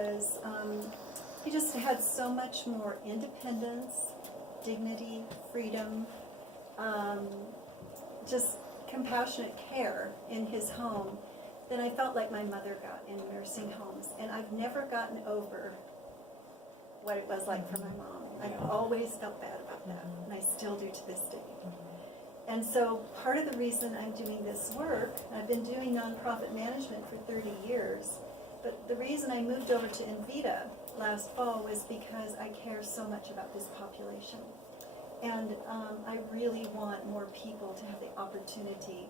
was, he just had so much more independence, dignity, freedom, just compassionate care in his home than I felt like my mother got in nursing homes. And I've never gotten over what it was like for my mom. I've always felt bad about that, and I still do to this day. And so part of the reason I'm doing this work, I've been doing nonprofit management for 30 years, but the reason I moved over to Envida last fall was because I care so much about this population. And I really want more people to have the opportunity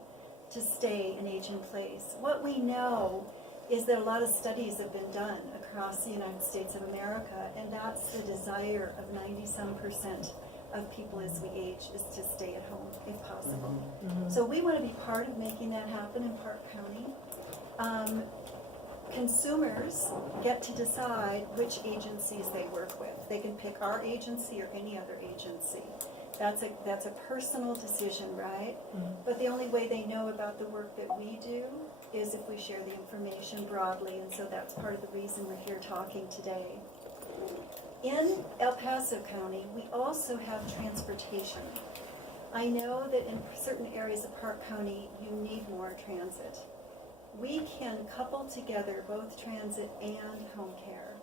to stay and age in place. What we know is that a lot of studies have been done across the United States of America, and that's the desire of 90-some% of people as we age, is to stay at home if possible. So we want to be part of making that happen in Park County. Consumers get to decide which agencies they work with. They can pick our agency or any other agency. That's a personal decision, right? But the only way they know about the work that we do is if we share the information broadly, and so that's part of the reason we're here talking today. In El Paso County, we also have transportation. I know that in certain areas of Park County, you need more transit. We can couple together both transit and home care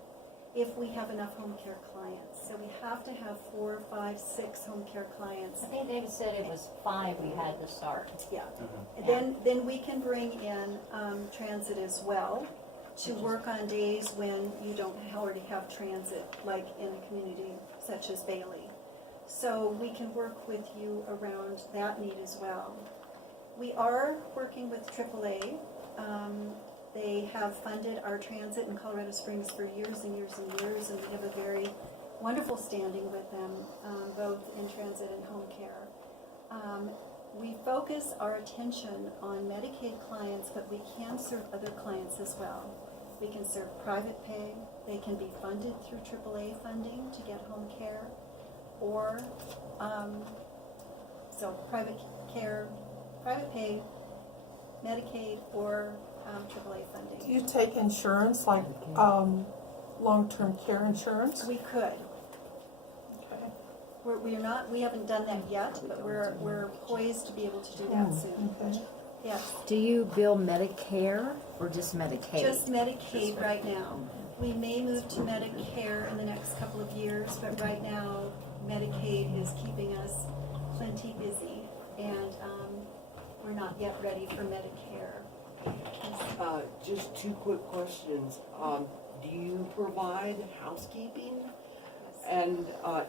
if we have enough home care clients. So we have to have 4, 5, 6 home care clients. I think David said it was 5 we had to start. Yeah. Then we can bring in transit as well to work on days when you don't already have transit, like in a community such as Bailey. So we can work with you around that need as well. We are working with AAA. They have funded our transit in Colorado Springs for years and years and years, and we have a very wonderful standing with them, both in transit and home care. We focus our attention on Medicaid clients, but we can serve other clients as well. We can serve private pay. They can be funded through AAA funding to get home care, or so private care, private pay, Medicaid, or AAA funding. Do you take insurance, like long-term care insurance? We could. Okay. We haven't done that yet, but we're poised to be able to do that soon. Okay. Yes. Do you bill Medicare or just Medicaid? Just Medicaid right now. We may move to Medicare in the next couple of years, but right now Medicaid is keeping us plenty busy, and we're not yet ready for Medicare. Just 2 quick questions. Do you provide housekeeping? And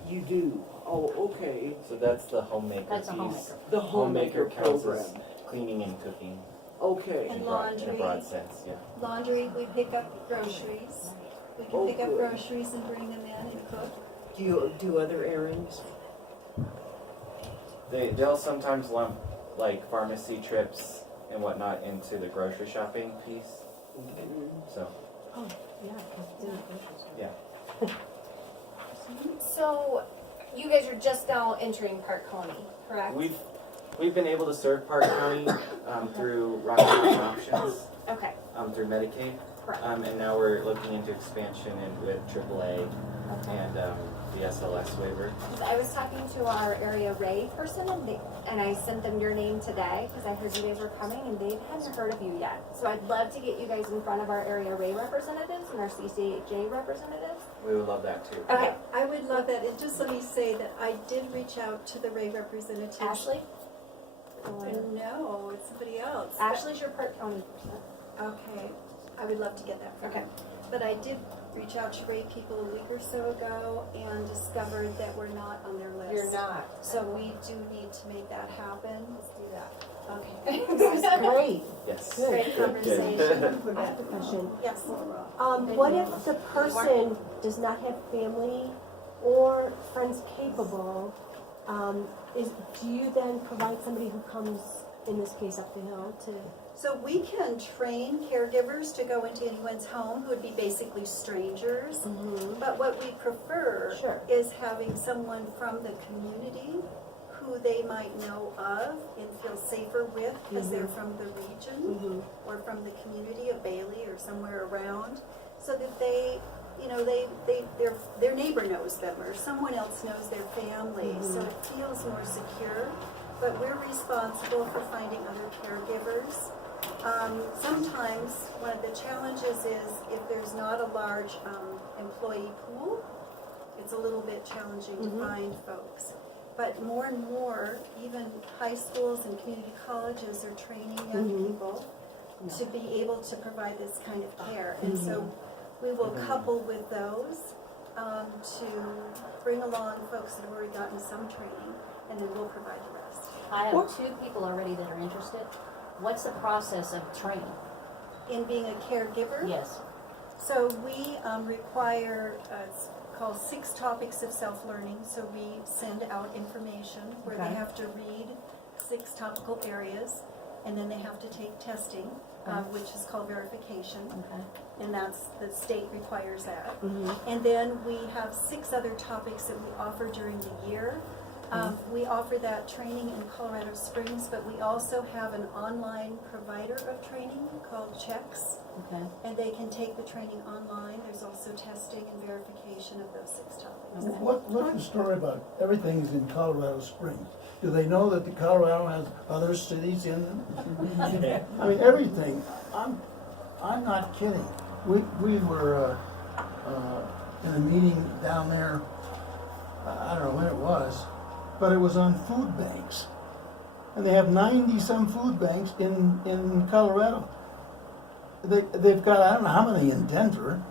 you do. Oh, okay. So that's the homemaker That's a piece. homemaker. The homemaker counts program. as cleaning and cooking Okay. And in a laundry. broad sense, yeah. Laundry, we pick up groceries. We can pick up groceries and bring them in and cook. Do you do other errands? They'll sometimes lump like pharmacy trips and whatnot into the grocery shopping piece. So yeah. So, you guys are just now entering Park County, correct? We've been able to serve Park County through Rocky Mountain Options, Okay, through Medicaid, correct. and now we're looking into expansion with AAA and the SLS waiver. Because I was talking to our area Ray person, and I sent them your name today because I heard you guys were coming, and they hadn't heard of you yet. So I'd love to get you guys in front of our area Ray representatives and our CCJ representatives. We would love that too. Okay, I would love that. And just let me say that I did reach out to the Ray representative. Ashley? No, it's somebody else. Ashley's your Park County person. Okay, I would love to get that from Okay. him. But I did reach out to Ray people a week or so ago and discovered that we're not on their list. You're not. So we do need to make that happen. Let's do that. Okay. This is great. Yes. Great conversation. I have a question. Yes. What if the person does not have family or friends capable? Do you then provide somebody who comes, in this case, up the hill to? So we can train caregivers to go into anyone's home who would be basically strangers. But what we prefer Sure. is having someone from the community who they might know of and feel safer with because they're from the region or from the community of Bailey or somewhere around. so that they, their neighbor knows them or someone else knows their family, so it feels more secure. But we're responsible for finding other caregivers. Sometimes one of the challenges is if there's not a large employee pool, it's a little bit challenging to find folks. But more and more, even high schools and community colleges are training young people to be able to provide this kind of care. And so we will couple with those to bring along folks that have already gotten some training, and then we'll provide the rest. I have 2 people already that are interested. What's the process of training? In being a caregiver? Yes. So we require, it's called 6 topics of self-learning. So we send out information where they have to read 6 topical areas, and then they have to take testing, which is called verification. Okay. And that's, the state requires that. And then we have 6 other topics that we offer during the year. We offer that training in Colorado Springs, but we also have an online provider of training called Checks, Okay. and they can take the training online. There's also testing and verification of those 6 topics. Okay. What's the story about everything's in Colorado Springs? Do they know that the Colorado has other cities in them? I mean, everything. I'm not kidding. We were in a meeting down there. I don't know when it was, but it was on food banks, and they have 90-some food banks in Colorado. They've got I don't know how many in Denver,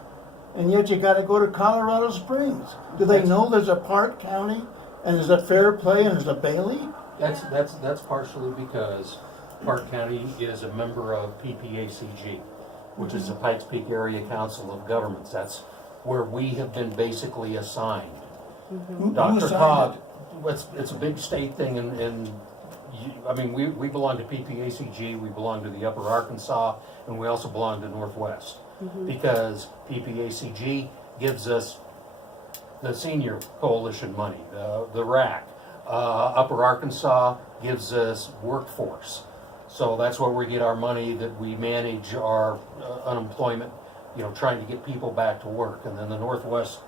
and yet you got to go to Colorado Springs. Do they know there's a Park County and there's a Fair Play and there's a Bailey? That's partially because Park County is a member of PPACG, which is the Pikes Peak Area Council of Governments. That's where we have been basically assigned. Who Dr. assigned Cog, it? it's a big state thing, and I mean, we belong to PPACG, we belong to the Upper Arkansas, and we also belong to Northwest. Because PPACG gives us the senior coalition money, the RAC. Upper Arkansas gives us workforce. So that's where we get our money that we manage our unemployment, trying to get people back to work. And then the Northwest,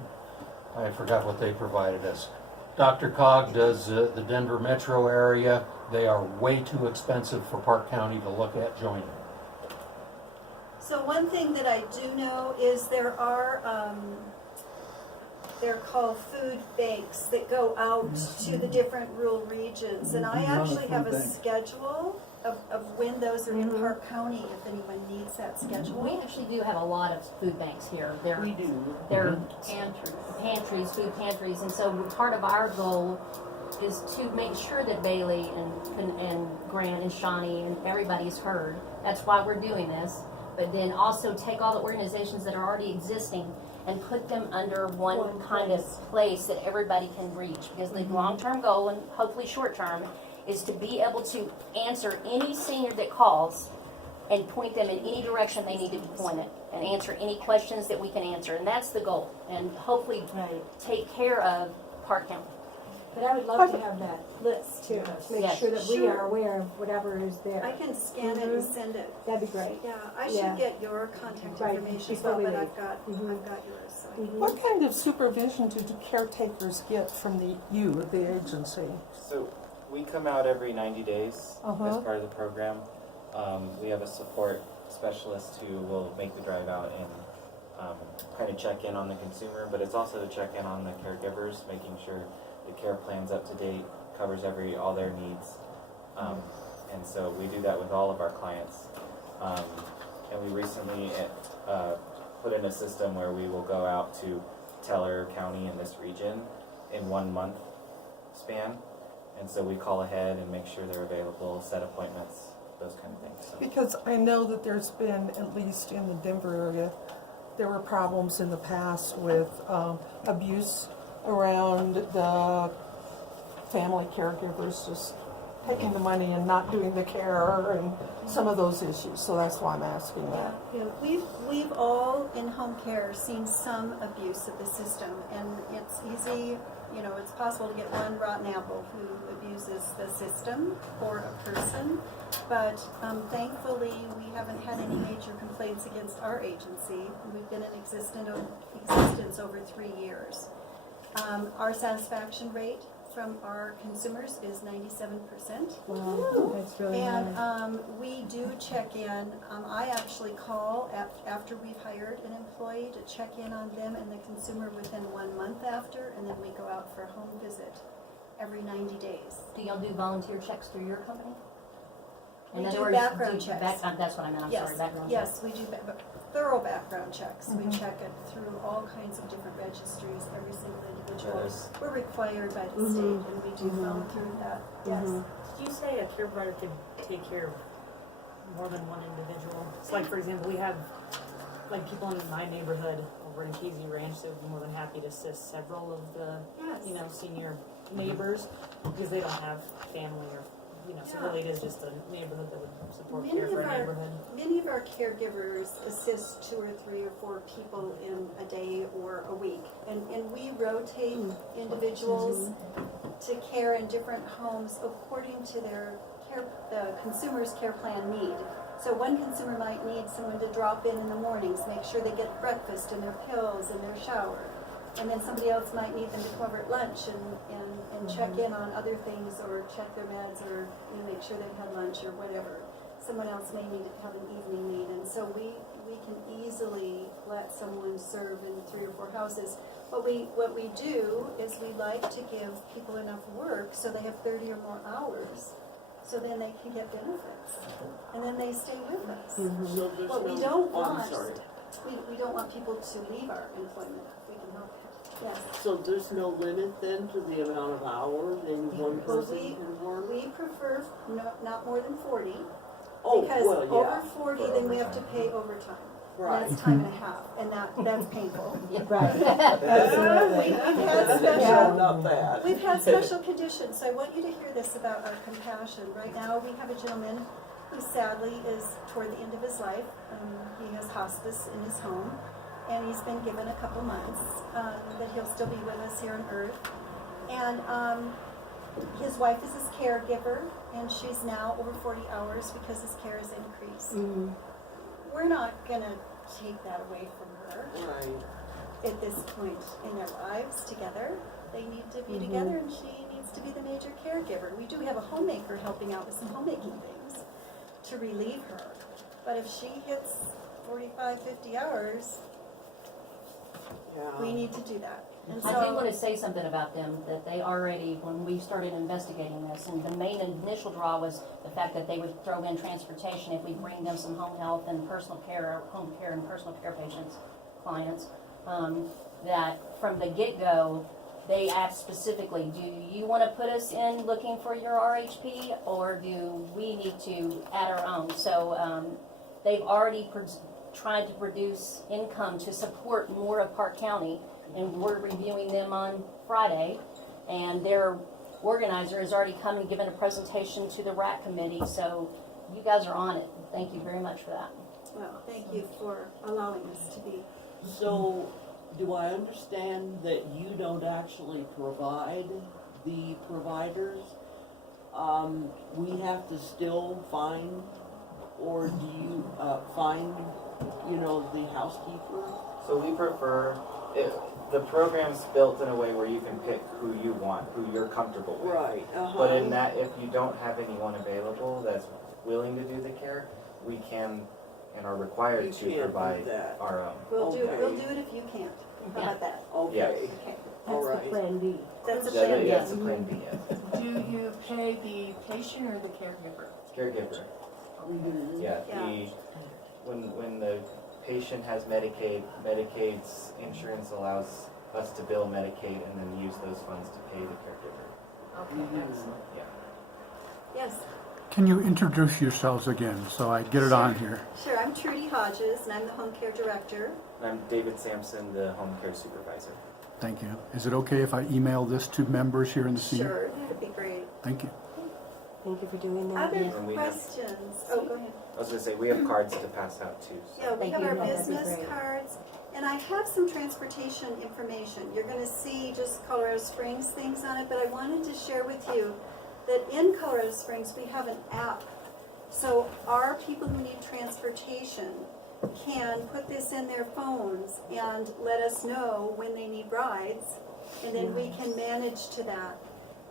I forgot what they provided us. Dr. Cog does the Denver metro area. They are way too expensive for Park County to look at joining. So one thing that I do know is there are, they're called food banks that go out to the different rural regions. And I actually have a schedule of when those are in Park County, if anyone needs that schedule. We actually do have a lot of food banks here. We do. They're pantries, food pantries, and so part of our goal is to make sure that Bailey and Grant and Shawnee and everybody's heard. That's why we're doing this. But then also take all the organizations that are already existing and put them under one kind of place that everybody can reach. Because the long-term goal, and hopefully short-term, is to be able to answer any senior that calls and point them in any direction they need to be pointed and answer any questions that we can answer. And that's the goal. And hopefully take care of Park County. But I would love to have that list too, to make Yes. sure that we are aware of whatever is there. I can scan it and send it. That'd be great. Yeah, I Yeah. should get your contact Right, information, before we but leave. I've got yours. So I can- What kind of supervision do the caretakers get from the agency? So we come out every 90 days as part of the program. We have a support specialist who will make the drive out and kind of check in on the consumer, but it's also to check in on the caregivers, making sure the care plan's up to date, covers all their needs. And so we do that with all of our clients. And we recently put in a system where we will go out to Teller County in this region in 1 month span. And so we call ahead and make sure they're available, set appointments, those kind of things. So. Because I know that there's been, at least in the Denver area, there were problems in the past with abuse around the family caregivers just taking the money and not doing the care and some of those issues. So that's why I'm asking that. Yeah, we've all in home care seen some abuse of the system, and it's easy you know, it's possible to get one rotten apple who abuses the system or a person, but thankfully we haven't had any major complaints against our agency. We've been in existence over 3 years. Our satisfaction rate from our consumers is 97%. Wow, that's really And nice. we do check in. I actually call after we've hired an employee to check in on them and the consumer within 1 month after, and then we go out for a home visit every 90 days. Do y'all do volunteer checks through your company? We In other do words, background checks. That's what I meant, I'm Yes, sorry, background yes, checks. we do thorough background checks. We check it through all kinds of different registries, every single individual. Yes. We're required by the state, and we do follow through with that. Yes. Did you say a care provider could take care of more than one individual? So like, for example, we have like people in my neighborhood over in Casey Ranch that would be more than happy to assist several of the, Yes. you know, senior neighbors because they don't have family or, you know, so Yeah. really it is just a neighborhood that would support Many care for of a our- neighborhood. Many of our caregivers assist 2 or 3 or 4 people in a day or a week. And we rotate individuals to care in different homes according to the consumer's care plan need. So one consumer might need someone to drop in the mornings, make sure they get breakfast and their pills and their shower. And then somebody else might need them to come over at lunch and check in on other things or check their meds or, you know, make sure they've had lunch or whatever. Someone else may need to have an evening need, and so we can easily let someone serve in 3 or 4 houses. What we do is we like to give people enough work so they have 30 or more hours, so then they can get benefits, and then they stay with us. So there's What we no- don't oh, I'm want, sorry. we don't want people to leave our employment if we can help it. Yes. So there's no limit then to the amount of hours any one Well, person can work? we prefer not more than 40. Oh, Because well, yeah. over 40, For then we have to overtime. pay overtime. Right. And that's time and a half, and that's painful. Right, absolutely. We've had special conditions, so I want you to hear this about our compassion. Right now, we have a gentleman who sadly is toward the end of his life. He has hospice in his home, and he's been given a couple months that he'll still be with us here on Earth. And his wife is his caregiver, and she's now over 40 hours because his care has increased. We're not going to take that away from her Right. at this point in their lives together. They need to be together, and she needs to be the major caregiver. We do have a homemaker helping out with some homemaking things to relieve her. But if she hits 45, 50 hours, Yeah. we need to do that. And I do want to say something about them, that they already, when we started investigating this, and the main initial draw was the fact that they would throw in transportation if we bring them some home health and personal care, home care and personal care patients, clients, that from the get-go, they asked specifically, do you want to put us in looking for your RHP, or do we need to add our own? So they've already tried to produce income to support more of Park County, and we're reviewing them on Friday, and their organizer has already come and given a presentation to the RAC committee, so you guys are on it. Thank you very much for that. well, thank you for allowing us to be. So, do I understand that you don't actually provide the providers? We have to still find, or do you find, you know, the housekeeper? So we prefer, the program's built in a way where you can pick who you want, who you're comfortable with. Right. But in that, if you don't have anyone available that's willing to do the care, we can and are required You to can't do provide that. our own. We'll do Okay. it if you can't. How about that? Okay. Okay. All That's the right. plan B. That's a Yeah, plan. that's a plan B, yeah. Do you pay the patient or the caregiver? Caregiver, Mhm. yeah, Yeah. when the patient has Medicaid, Medicaid's insurance allows us to bill Medicaid and then use those funds to pay the caregiver. Okay, excellent. Yeah. Yes. Can you introduce yourselves again so I get it on here? Sure, I'm Trudy Hodges, and I'm the home care director. And I'm David Sampson, the home care supervisor. Thank you. Is it okay if I email this to members here in the senior? Sure, that'd be great. Thank you. Thank you for doing that. Other And we have- questions? Oh, go ahead. I was gonna say, we have cards to pass out too. So. Yeah, we Thank have you. our Oh, that'd be business great. cards, and I have some transportation information. You're gonna see just Colorado Springs things on it, but I wanted to share with you that in Colorado Springs, we have an app. So our people who need transportation can put this in their phones and let us know when they need rides, and then we can manage to that.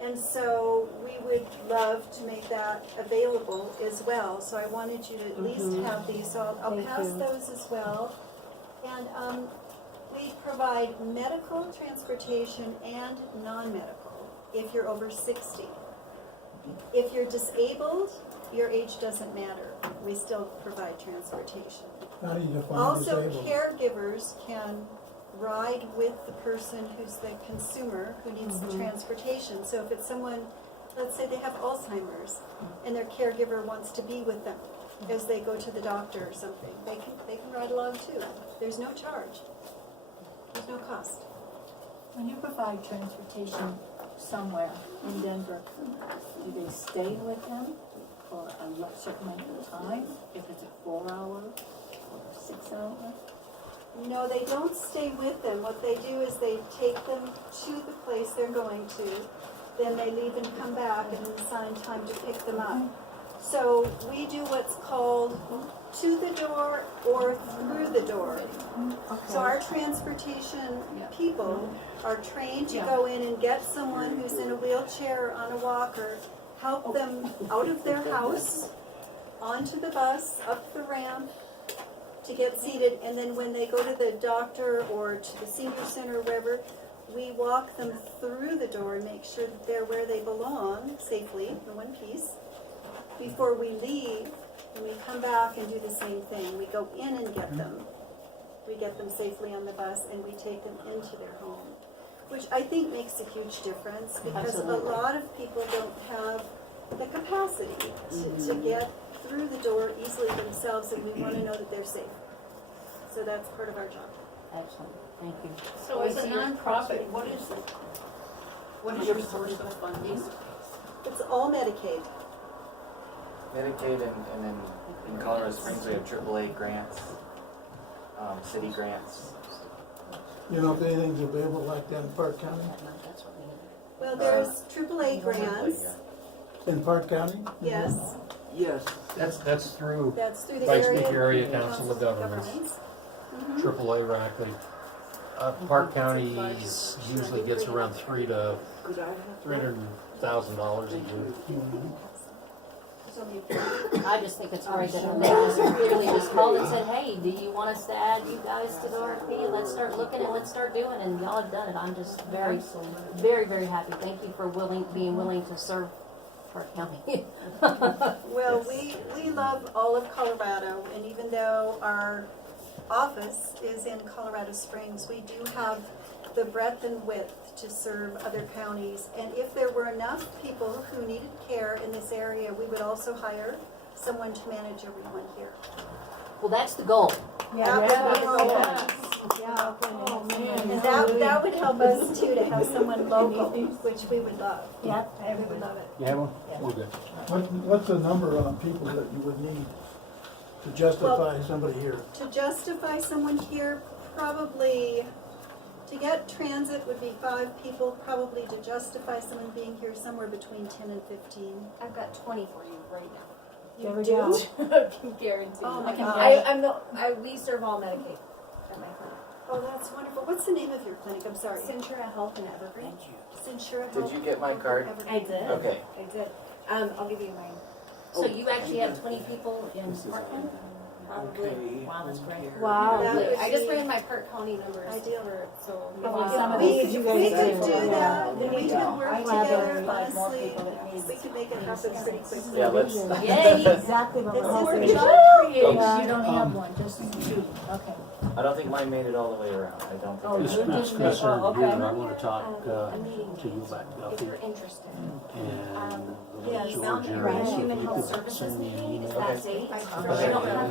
And so we would love to make that available as well. So I wanted you to at least have these, so I'll Thank pass you. those as well. And we provide medical transportation and non-medical if you're over 60. If you're disabled, your age doesn't matter. We still provide transportation. How do you define Also, disabled? caregivers can ride with the person who's the consumer who needs the transportation. So if it's someone, let's say they have Alzheimer's and their caregiver wants to be with them as they go to the doctor or something, they can ride along too. There's no charge. There's no cost. When you provide transportation somewhere in Denver, do they stay with them for a certain length of time? If it's a 4-hour or a 6-hour? No, they don't stay with them. What they do is they take them to the place they're going to, then they leave and come back and assign time to pick them up. So we do what's called to the door or through the door. So our transportation people are trained to go in and get someone who's in a wheelchair or on a walker, help them out of their house, onto the bus, up the ramp, to get seated, and then when they go to the doctor or to the senior center or wherever, we walk them through the door and make sure that they're where they belong safely in one piece. Before we leave, and we come back and do the same thing. We go in and get them. We get them safely on the bus and we take them into their home, which I think makes a huge difference because Absolutely. a lot of people don't have the capacity to get through the door easily themselves, and we want to know that they're safe. So that's part of our job. Excellent, thank you. So as a nonprofit, what is your source of funding? It's all Medicaid. Medicaid and then in Colorado Springs we have AAA grants, city grants. You know if anything's available like that in Park County? Well, there's AAA grants, In Park County? yes. Yes. That's through That's through the Pikes Peak area Area Council of Governments. AAA Rackley. Park County usually gets around $300,000 a year. I just think it's great that they just really just called and said, hey, do you want us to add you guys to the RFP? Let's start looking and let's start doing it. And y'all have done it. I'm just very, very, very happy. Thank you for being willing to serve Park County. Well, we love all of Colorado, and even though our office is in Colorado Springs, we do have the breadth and width to serve other counties. And if there were enough people who needed care in this area, we would also hire someone to manage everyone here. Well, that's the goal. That would be the goal. Yeah. Oh, man. And that would help us too, to have someone local, which we would love. Yeah. We would love it. You have one? We're good. What's the number of people that you would need to justify somebody here? To justify someone here, probably, to get transit would be 5 people, probably to justify someone being here somewhere between 10 and 15. I've got 20 for you right now. You we do? go. Guaranteed. Oh my we serve all Medicaid at my clinic. Oh, that's wonderful. What's the name of your clinic? I'm sorry. Centura Health in Evergreen. Centura Did Health. you get my card? I did. Okay. I did. I'll give you mine. So you actually have 20 people in Park County? Probably. Wow, that's great. Wow. That would I just be ran my Park County numbers. ideal. So We could do that, and we could work I together, have more honestly. people that need We could make it happen pretty quickly. Yeah, let's. Yay! Exactly what This we're is looking a for. job created. You don't have one, just two, okay. I don't think mine made it all the way around. I don't think. Oh, it you did. didn't make, Commissioner oh, Buer, okay. I want to talk a meeting to you back up if here. you're interested. And Yes. George, Mountain Ranch if Human you Health could Services send me an meeting is email. that date. Okay. I don't have